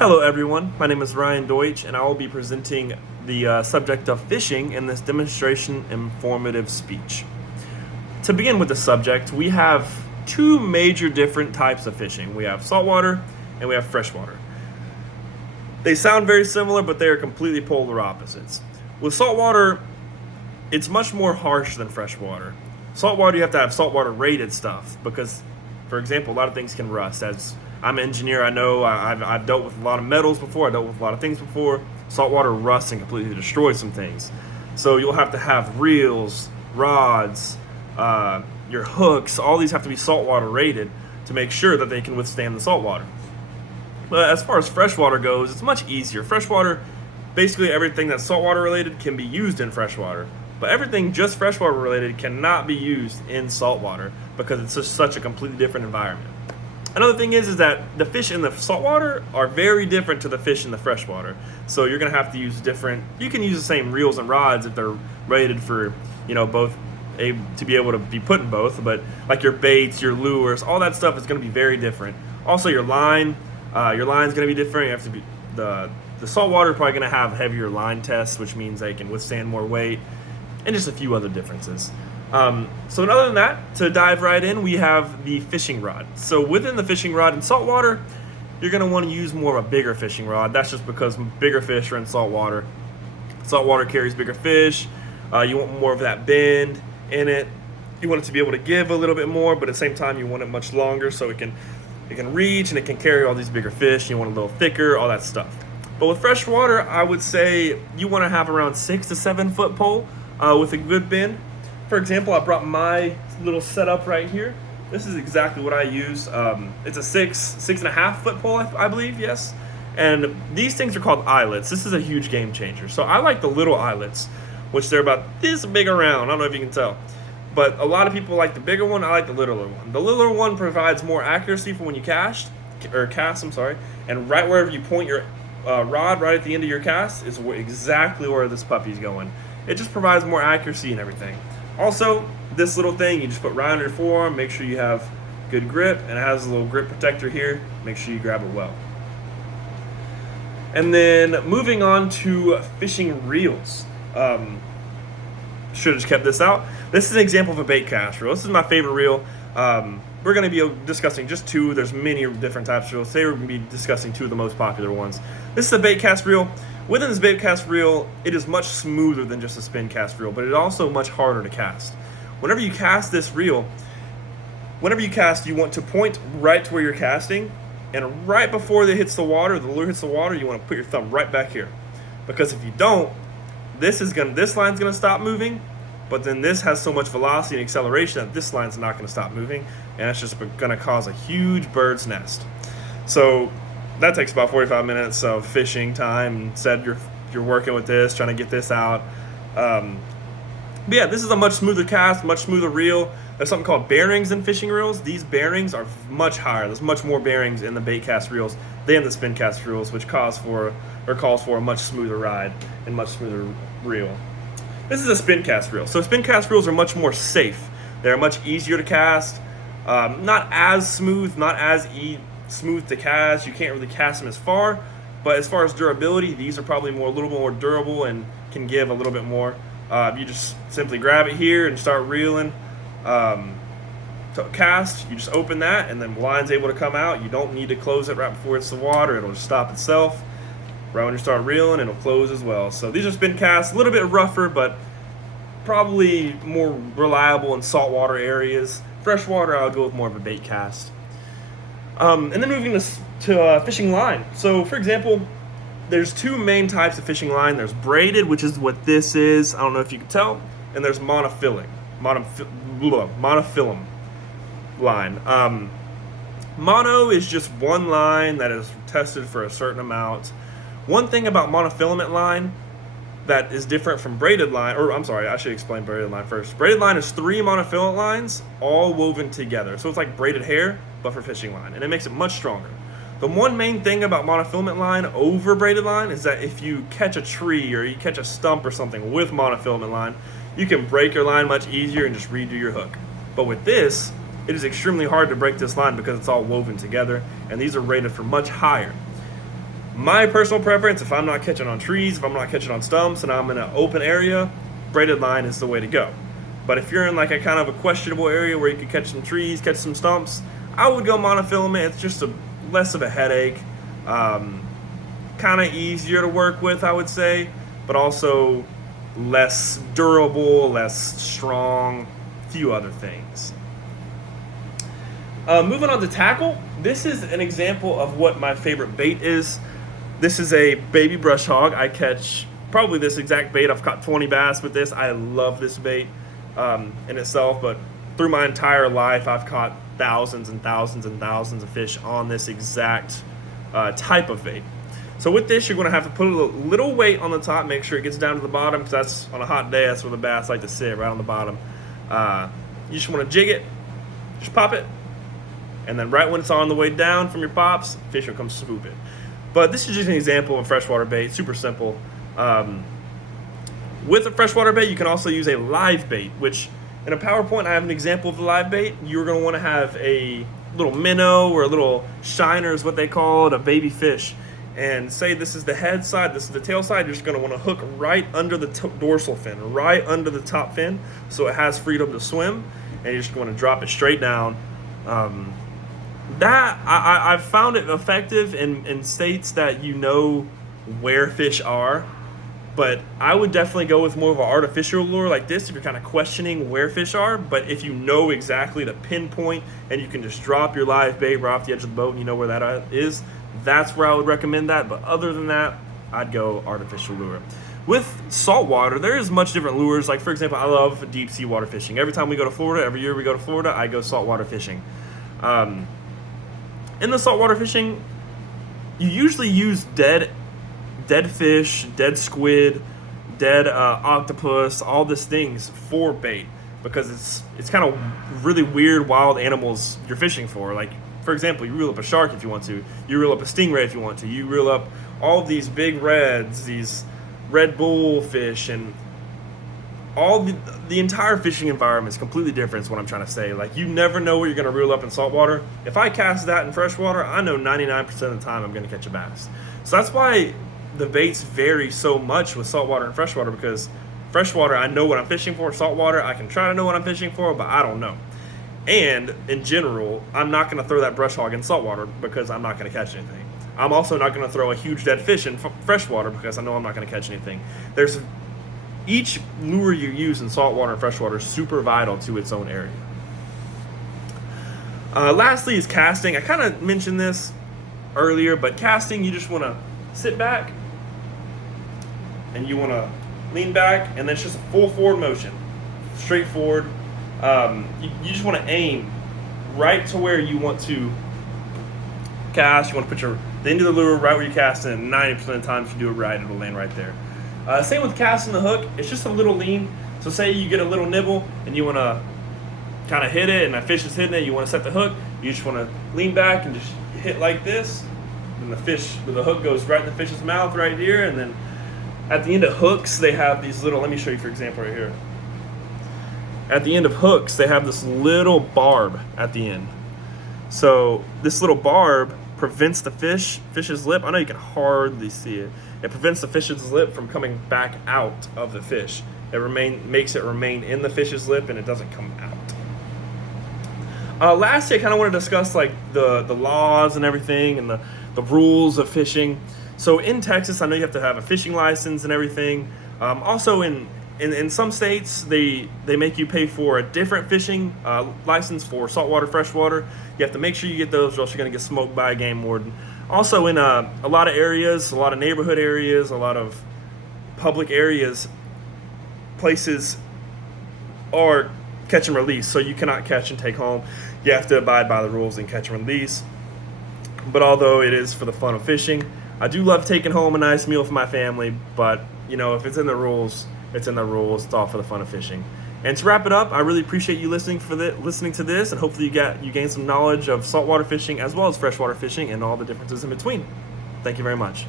Hello everyone, my name is Ryan Deutsch and I will be presenting the subject of fishing in this demonstration informative speech. To begin with the subject, we have two major different types of fishing. We have saltwater and we have freshwater. They sound very similar, but they are completely polar opposites. With saltwater, it's much more harsh than freshwater. Saltwater, you have to have saltwater rated stuff because, for example, a lot of things can rust. As I'm an engineer, I know I've dealt with a lot of metals before, I dealt with a lot of things before. Saltwater rusts and completely destroys some things. So you'll have to have reels, rods, your hooks, all these have to be saltwater rated to make sure that they can withstand the saltwater. But as far as freshwater goes, it's much easier. Freshwater, basically everything that's saltwater related can be used in freshwater. But everything just freshwater related cannot be used in saltwater because it's just such a completely different environment. Another thing is that the fish in the saltwater are very different to the fish in the freshwater. So you're going to have to use different, you can use the same reels and rods if they're rated for, both to be able to be put in both, but like your baits, your lures, all that stuff is going to be very different. Also your line's going to be different. You have to be, the saltwater is probably going to have heavier line tests, which means they can withstand more weight, and just a few other differences. So other than that, to dive right in, we have the fishing rod. So within the fishing rod in saltwater, you're going to want to use more of a bigger fishing rod. That's just because bigger fish are in saltwater. Saltwater carries bigger fish. You want more of that bend in it. You want it to be able to give a little bit more, but at the same time, you want it much longer so it can reach and it can carry all these bigger fish. You want it a little thicker, all that stuff. But with freshwater, I would say you want to have around 6 to 7 foot pole with a good bend. For example, I brought my little setup right here. This is exactly what I use. It's a 6.5 foot pole, I believe, yes. And these things are called eyelets. This is a huge game changer. So I like the little eyelets, which they're about this big around. I don't know if you can tell. But a lot of people like the bigger one. I like the littler one. The littler one provides more accuracy for when you cast, and right wherever you point your rod right at the end of your cast is exactly where this puppy's going. It just provides more accuracy and everything. Also, this little thing, you just put right under your forearm, make sure you have good grip, and it has a little grip protector here. Make sure you grab it well. And then moving on to fishing reels. Should have just kept this out. This is an example of a bait cast reel. This is my favorite reel. We're going to be discussing just two. There's many different types of reels. Today we're going to be discussing two of the most popular ones. This is a bait cast reel. Within this bait cast reel, it is much smoother than just a spin cast reel, but it's also much harder to cast. Whenever you cast this reel, you want to point right to where you're casting, and right before it hits the water, the lure hits the water, you want to put your thumb right back here. Because if you don't, this line's going to stop moving, but then this has so much velocity and acceleration that this line's not going to stop moving, and it's just going to cause a huge bird's nest. So that takes about 45 minutes of fishing time. Instead, you're working with this, trying to get this out. But yeah, this is a much smoother cast, much smoother reel. There's something called bearings in fishing reels. These bearings are much higher. There's much more bearings in the bait cast reels than the spin cast reels, which calls for a much smoother ride and much smoother reel. This is a spin cast reel. So spin cast reels are much more safe. They're much easier to cast. Not as smooth, smooth to cast. You can't really cast them as far, but as far as durability, these are probably a little more durable and can give a little bit more. You just simply grab it here and start reeling. To cast, you just open that and then the line's able to come out. You don't need to close it right before it's the water. It'll just stop itself. Right when you start reeling, it'll close as well. So these are spin casts, a little bit rougher, but probably more reliable in saltwater areas. Freshwater, I'll go with more of a bait cast. And then moving to fishing line. So, for example, there's two main types of fishing line. There's braided, which is what this is. I don't know if you can tell. And there's monofilling line. Mono is just one line that is tested for a certain amount. One thing about monofilament line that is different from braided line, or I'm sorry, I should explain braided line first. Braided line is 3 monofilament lines all woven together. So it's like braided hair, but for fishing line, and it makes it much stronger. The one main thing about monofilament line over braided line is that if you catch a tree or you catch a stump or something with monofilament line, you can break your line much easier and just redo your hook. But with this, it is extremely hard to break this line because it's all woven together, and these are rated for much higher. My personal preference, if I'm not catching on trees, if I'm not catching on stumps, and I'm in an open area, braided line is the way to go. But if you're in like a kind of a questionable area where you could catch some trees, catch some stumps, I would go monofilament. It's just less of a headache, kind of easier to work with, I would say, but also less durable, less strong, few other things. Moving on to tackle, this is an example of what my favorite bait is. This is a baby brush hog. I catch probably this exact bait. I've caught 20 bass with this. I love this bait in itself, but through my entire life, I've caught thousands and thousands and thousands of fish on this exact type of bait. So with this, you're going to have to put a little weight on the top, make sure it gets down to the bottom, because that's on a hot day, that's where the bass like to sit, right on the bottom. You just want to jig it, just pop it, and then right when it's on the way down from your pops, fish will come swoop it. But this is just an example of a freshwater bait, super simple. With a freshwater bait, you can also use a live bait, which in a PowerPoint, I have an example of the live bait. You're going to want to have a little minnow or a little shiner is what they call it, a baby fish. And say this is the head side, this is the tail side, you're just going to want to hook right under the dorsal fin, right under the top fin, so it has freedom to swim, and you're just going to drop it straight down. I've found it effective in states that you know where fish are, but I would definitely go with more of an artificial lure like this if you're kind of questioning where fish are. But if you know exactly to pinpoint and you can just drop your live bait right off the edge of the boat and you know where that is, that's where I would recommend that. But other than that, I'd go artificial lure. With saltwater, there is much different lures. Like, for example, I love deep sea water fishing. Every time we go to Florida, every year we go to Florida, I go saltwater fishing. In the saltwater fishing, you usually use dead fish, dead squid, dead octopus, all these things for bait, because it's kind of really weird wild animals you're fishing for. Like, for example, you reel up a shark if you want to, you reel up a stingray if you want to, you reel up all these big reds, these red bullfish, and all the entire fishing environment is completely different is what I'm trying to say. Like, you never know what you're going to reel up in saltwater. If I cast that in freshwater, I know 99% of the time I'm going to catch a bass. So that's why the baits vary so much with saltwater and freshwater, because freshwater, I know what I'm fishing for. Saltwater, I can try to know what I'm fishing for, but I don't know. And in general, I'm not going to throw that brush hog in saltwater because I'm not going to catch anything. I'm also not going to throw a huge dead fish in freshwater because I know I'm not going to catch anything. Each lure you use in saltwater and freshwater is super vital to its own area. Lastly is casting. I kind of mentioned this earlier, but casting, you just want to sit back and you want to lean back, and then it's just a full forward motion, straight forward. You just want to aim right to where you want to cast. You want to put the end of the lure right where you're casting, and 90% of the time if you do it right, it'll land right there. Same with casting the hook. It's just a little lean. So say you get a little nibble and you want to kind of hit it, and the fish is hitting it, you want to set the hook, you just want to lean back and just hit like this, and the hook goes right in the fish's mouth right here. And then at the end of hooks, they have these little, let me show you for example right here. At the end of hooks, they have this little barb at the end. So this little barb prevents the fish's lip. I know you can hardly see it. It prevents the fish's lip from coming back out of the fish. It makes it remain in the fish's lip, and it doesn't come out. Lastly, I kind of want to discuss like the laws and everything, and the rules of fishing. So in Texas, I know you have to have a fishing license and everything. Also in some states, they make you pay for a different fishing license for saltwater, freshwater. You have to make sure you get those, or else you're going to get smoked by a game warden. Also, in a lot of areas, a lot of neighborhood areas, a lot of public areas, places are catch and release. So you cannot catch and take home. You have to abide by the rules and catch and release. But although it is for the fun of fishing, I do love taking home a nice meal for my family. But, you know, if it's in the rules, it's in the rules. It's all for the fun of fishing. And to wrap it up, I really appreciate you listening to this, and hopefully you gain some knowledge of saltwater fishing as well as freshwater fishing and all the differences in between. Thank you very much.